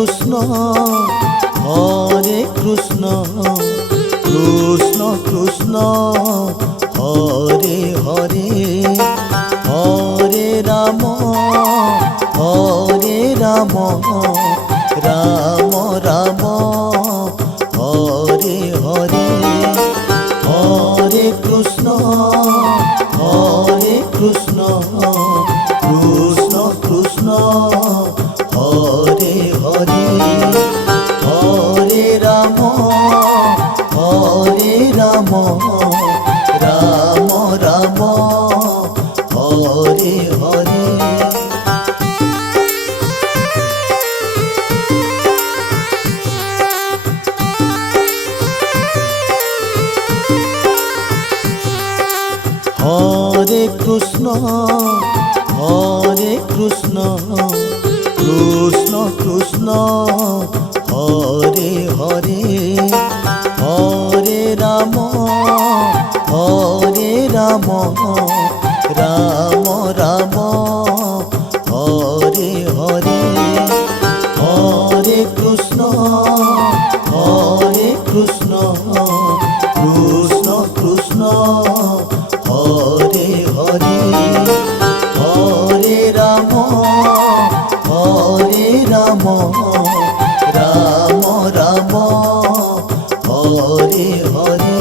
Krishna Hare Krishna Krishna Krishna Hare Hare Hare Ram Ram Ram Hare Hare Hare Krishna Krishna Krishna Hare Hare Hare Ram Ram Ram Hare Hare Hare Krishna Krishna Krishna Hare Hare Hare Ram Ram Ram Hare Hare Hare Krishna Krishna Krishna Hare Hare Hare Ram Ram Ram Hare Hare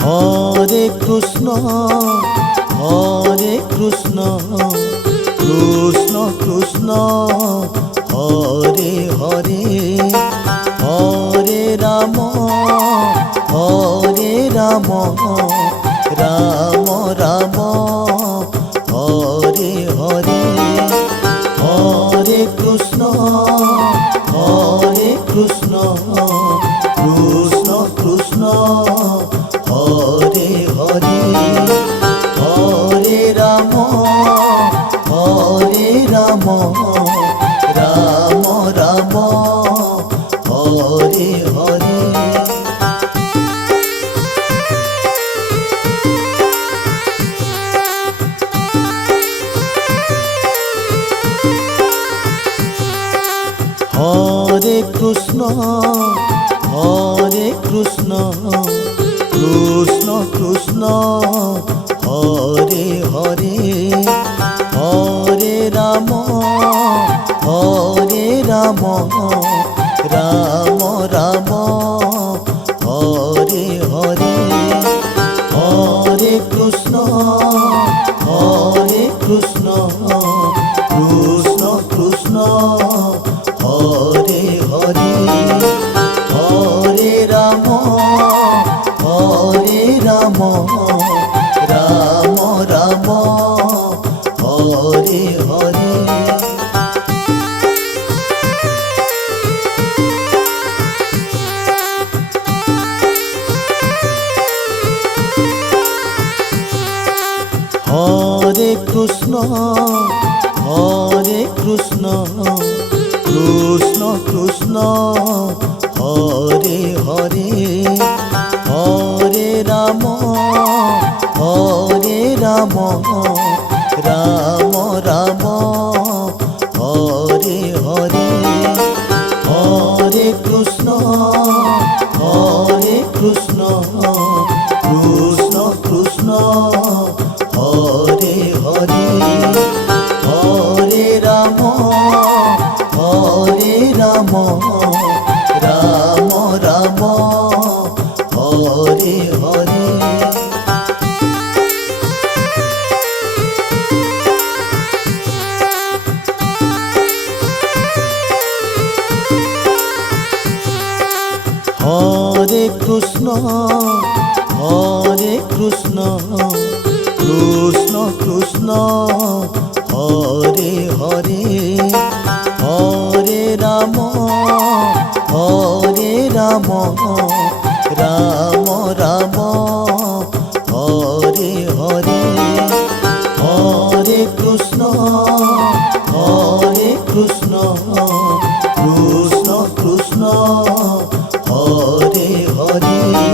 Hare Krishna Krishna Krishna Hare Hare Hare Ram Ram Ram Hare Hare Hare Krishna Krishna Krishna Hare Hare Hare Ram Ram Ram Hare Hare Hare Krishna Krishna Krishna Hare Hare Hare Ram Ram Ram Hare Hare Hare Krishna Krishna Krishna Hare Hare Hare Ram Ram Ram Hare Hare Hare Krishna Krishna Krishna Hare Hare Hare Ram Ram Ram Hare Hare Hare Krishna Krishna Krishna Hare Hare Hare Ram Ram Ram Hare Hare Hare Krishna Krishna Krishna Hare Hare Hare Ram Ram Ram Hare Hare Hare Krishna Krishna Krishna Hare Hare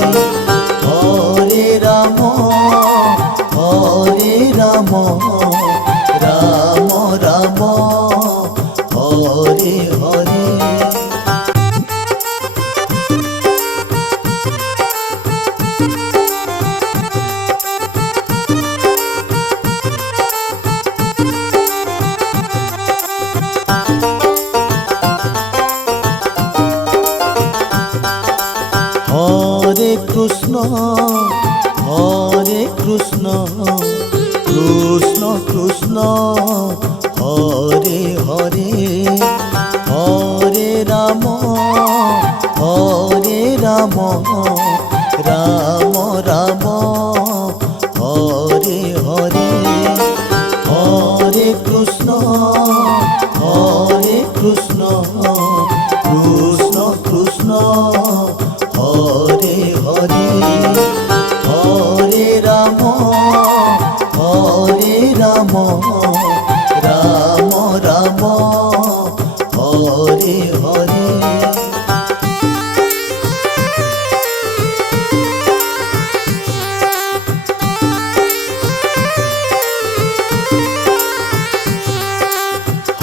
Hare Krishna Krishna Krishna Hare Hare Hare Ram Ram Ram Hare Hare Hare Krishna Krishna Krishna Hare Hare Hare Ram Ram Ram Hare Hare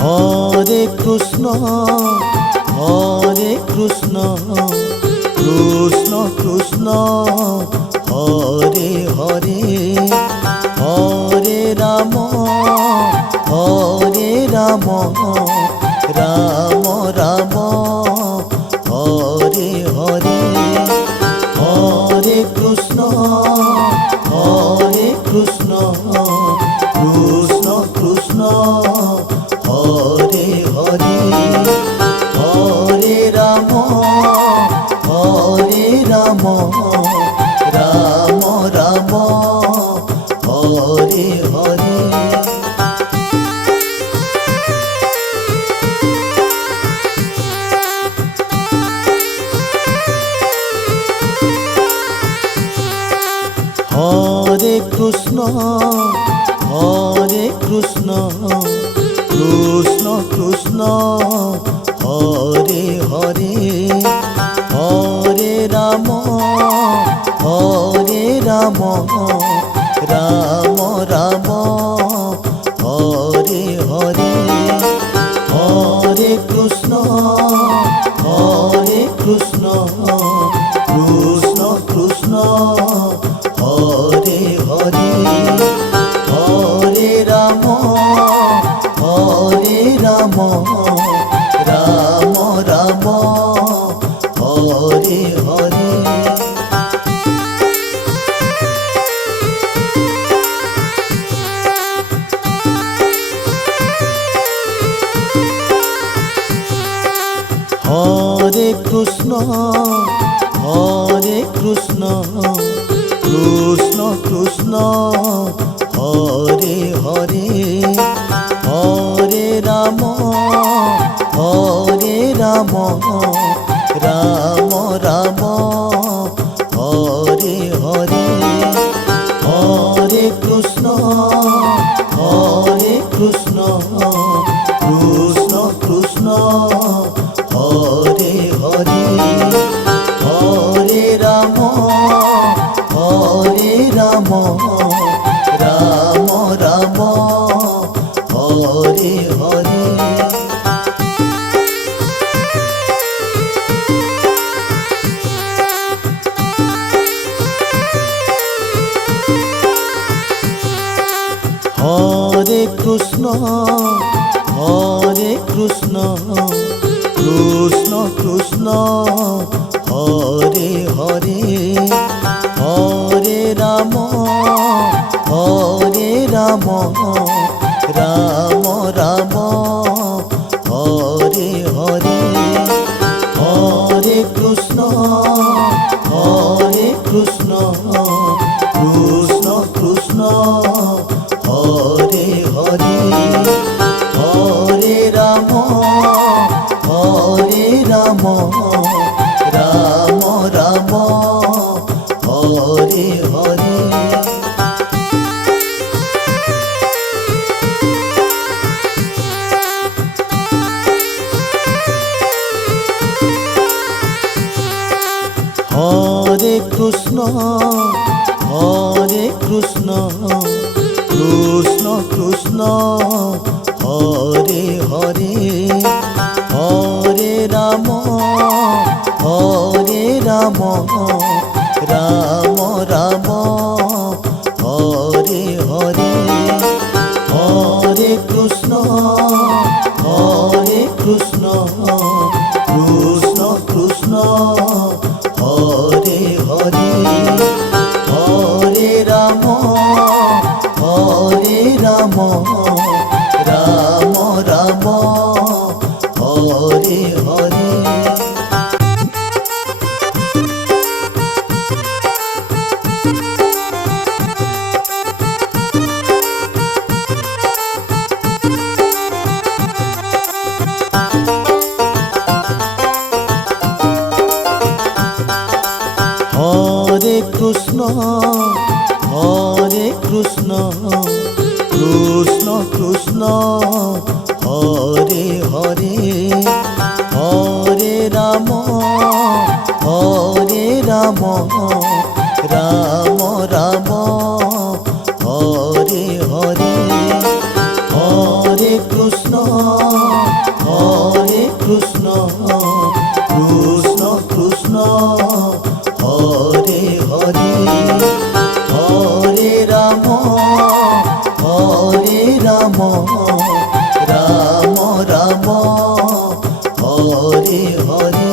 Hare Krishna Krishna Krishna Hare Hare Hare Ram Ram Ram Hare Hare Hare Krishna Krishna Krishna Hare Hare Hare Ram Ram Ram Hare Hare Hare Krishna Krishna Krishna Hare Hare Hare Ram Ram Ram Hare Hare Hare Krishna Krishna Krishna Hare Hare Hare Ram Ram Ram Hare Hare Hare Krishna Krishna Krishna Hare Hare Hare Ram Ram Ram Hare Hare Hare Krishna Krishna Krishna Hare Hare Hare Ram Ram Hare Hare Hare Krishna Krishna Krishna Hare Hare Hare Ram Ram Ram Hare Hare Hare Krishna Krishna Krishna Hare Hare Hare Ram Ram Ram Hare Hare Hare Krishna Krishna Krishna Hare Hare Hare Ram Ram Ram Hare Hare Hare Krishna Krishna Krishna Hare Hare Hare Krishna Krishna Krishna Hare Hare Hare Ram Ram Ram Hare Hare Hare Krishna Krishna Krishna Hare Hare Hare Ram Ram Ram Hare Hare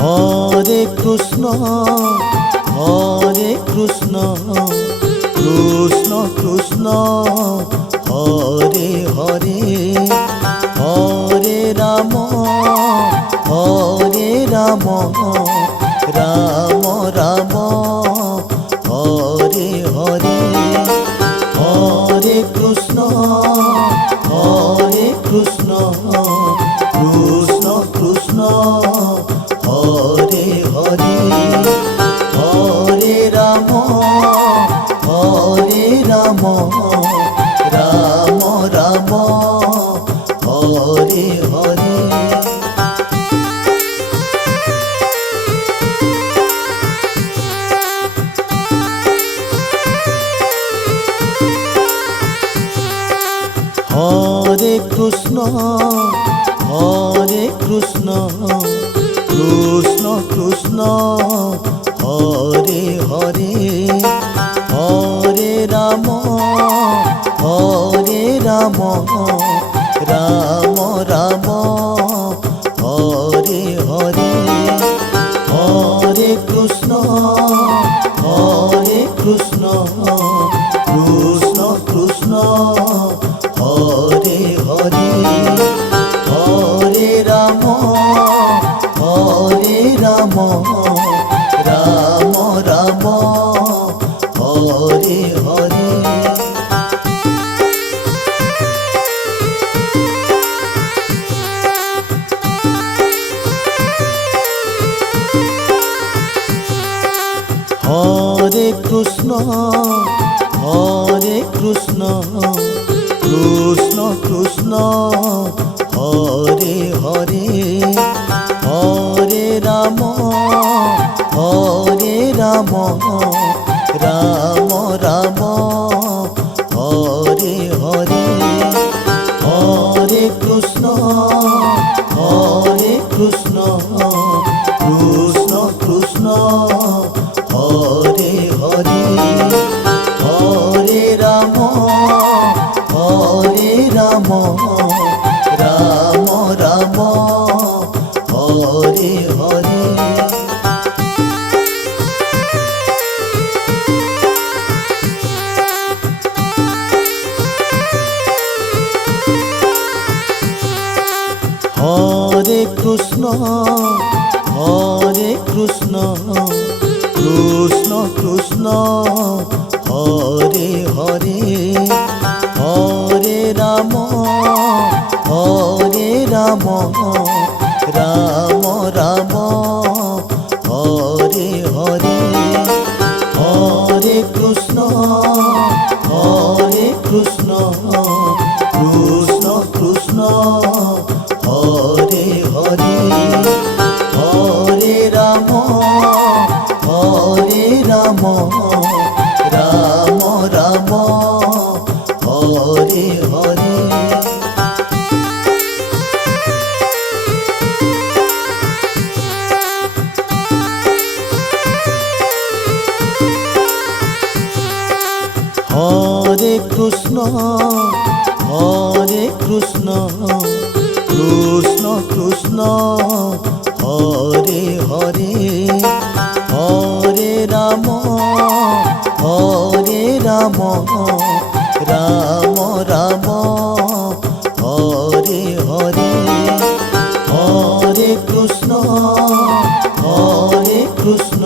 Hare Krishna Krishna Krishna Hare Hare Hare Ram Ram Ram Hare Hare Hare Krishna Krishna Krishna Hare Hare Hare Ram Ram Ram Hare Hare Hare Krishna Krishna Krishna Hare Hare Hare Ram Ram Ram Hare Hare Hare Krishna Krishna Krishna Hare Hare Hare Ram Ram Ram Hare Hare Hare Krishna Krishna Krishna Hare Hare Hare Ram Ram Ram Hare Hare Hare Krishna Krishna Krishna Hare Hare Hare Ram Ram Ram Hare Hare Hare Krishna Krishna Krishna Hare Hare Hare Ram Ram Ram Hare Hare Hare Krishna Krishna Krishna Hare Hare Hare Ram Ram Ram Hare Hare Hare Krishna Krishna Krishna Hare Hare Hare Ram Ram Ram Hare Hare Hare Krishna Krishna